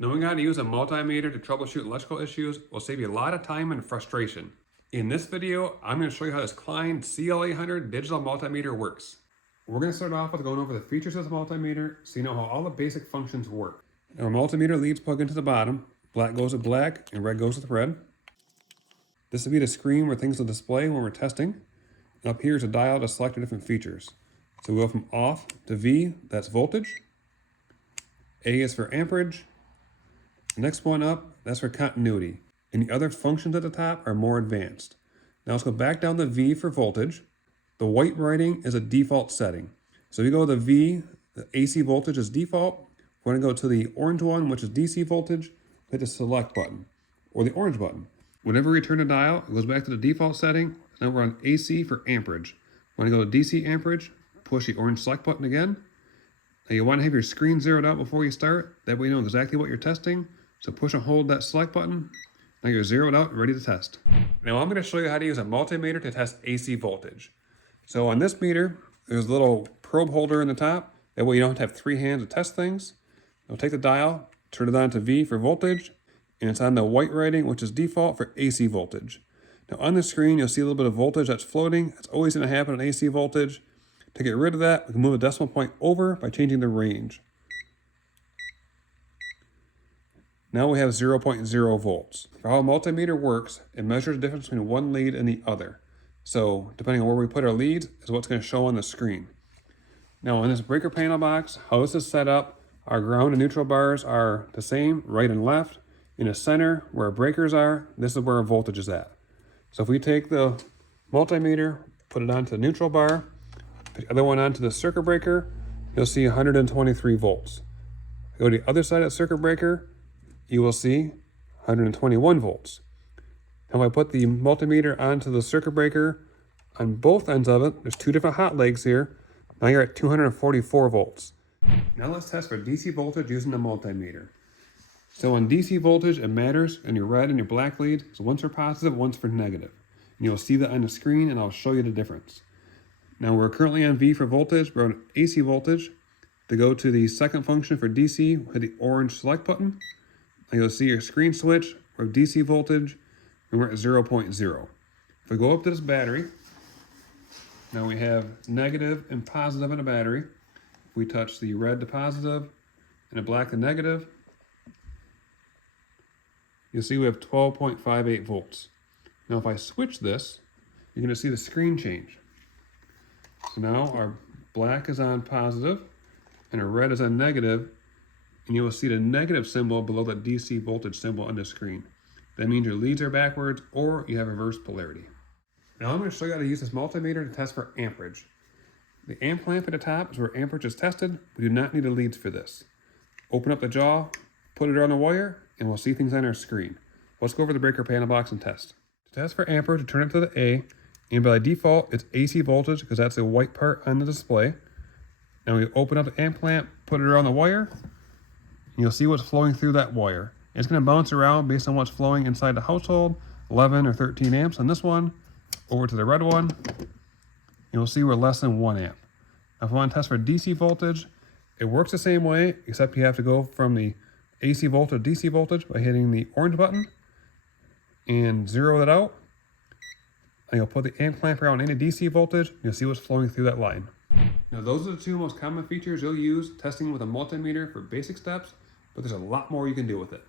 Knowing how to use a multimeter to troubleshoot electrical issues will save you a lot of time and frustration. In this video, I'm going to show you how this Klein CL800 digital multimeter works. We're going to start off with going over the features of the multimeter so you know how all the basic functions work. Our multimeter leads plug into the bottom. Black goes with black and red goes with red. This will be the screen where things will display when we're testing. And up here is a dial to select the different features. So we go from off to V, that's voltage. A is for amperage. The next one up, that's for continuity. And the other functions at the top are more advanced. Now let's go back down to V for voltage. The white writing is a default setting. So we go to V, the AC voltage is default. We're going to go to the orange one, which is DC voltage. Hit the select button, or the orange button. Whenever we turn the dial, it goes back to the default setting. Now we're on AC for amperage. When I go to DC amperage, push the orange select button again. Now you want to have your screen zeroed out before you start. That way you know exactly what you're testing. So push and hold that select button. Now you're zeroed out and ready to test. Now I'm going to show you how to use a multimeter to test AC voltage. So on this meter, there's a little probe holder in the top. That way you don't have to have three hands to test things. I'll take the dial, turn it on to V for voltage, and it's on the white writing, which is default for AC voltage. Now on the screen, you'll see a little bit of voltage that's floating. That's always going to happen on AC voltage. To get rid of that, we can move the decimal point over by changing the range. Now we have 0.0 volts. For how a multimeter works, it measures the difference between one lead and the other. So depending on where we put our leads is what's going to show on the screen. Now on this breaker panel box, how this is set up, our ground and neutral bars are the same, right and left. In the center, where our breakers are, this is where our voltage is at. So if we take the multimeter, put it onto the neutral bar, put the other one onto the circuit breaker, you'll see 123 volts. If you go to the other side of the circuit breaker, you will see 121 volts. Now if I put the multimeter onto the circuit breaker, on both ends of it, there's two different hot legs here. Now you're at 244 volts. Now let's test for DC voltage using the multimeter. So on DC voltage, it matters in your red and your black lead. So one's for positive, one's for negative. And you'll see that on the screen and I'll show you the difference. Now we're currently on V for voltage, we're on AC voltage. To go to the second function for DC, hit the orange select button. Now you'll see your screen switch, we're at DC voltage, and we're at 0.0. If we go up to this battery, now we have negative and positive in the battery. If we touch the red to positive and the black to negative, you'll see we have 12.58 volts. Now if I switch this, you're going to see the screen change. So now our black is on positive and our red is on negative, and you will see the negative symbol below the DC voltage symbol on the screen. That means your leads are backwards or you have reverse polarity. Now I'm going to show you how to use this multimeter to test for amperage. The amp lamp at the top is where amperage is tested. We do not need the leads for this. Open up the jaw, put it on the wire, and we'll see things on our screen. Let's go over the breaker panel box and test. To test for amperage, turn it to the A, and by default, it's AC voltage because that's the white part on the display. Now we open up the amp lamp, put it around the wire, and you'll see what's flowing through that wire. It's going to bounce around based on what's flowing inside the household, 11 or 13 amps on this one. Over to the red one, you'll see we're less than 1 amp. Now if I want to test for DC voltage, it works the same way, except you have to go from the AC voltage to DC voltage by hitting the orange button and zero it out. And you'll put the amp clamp around any DC voltage, you'll see what's flowing through that line. Now those are the two most common features you'll use testing with a multimeter for basic steps, but there's a lot more you can do with it.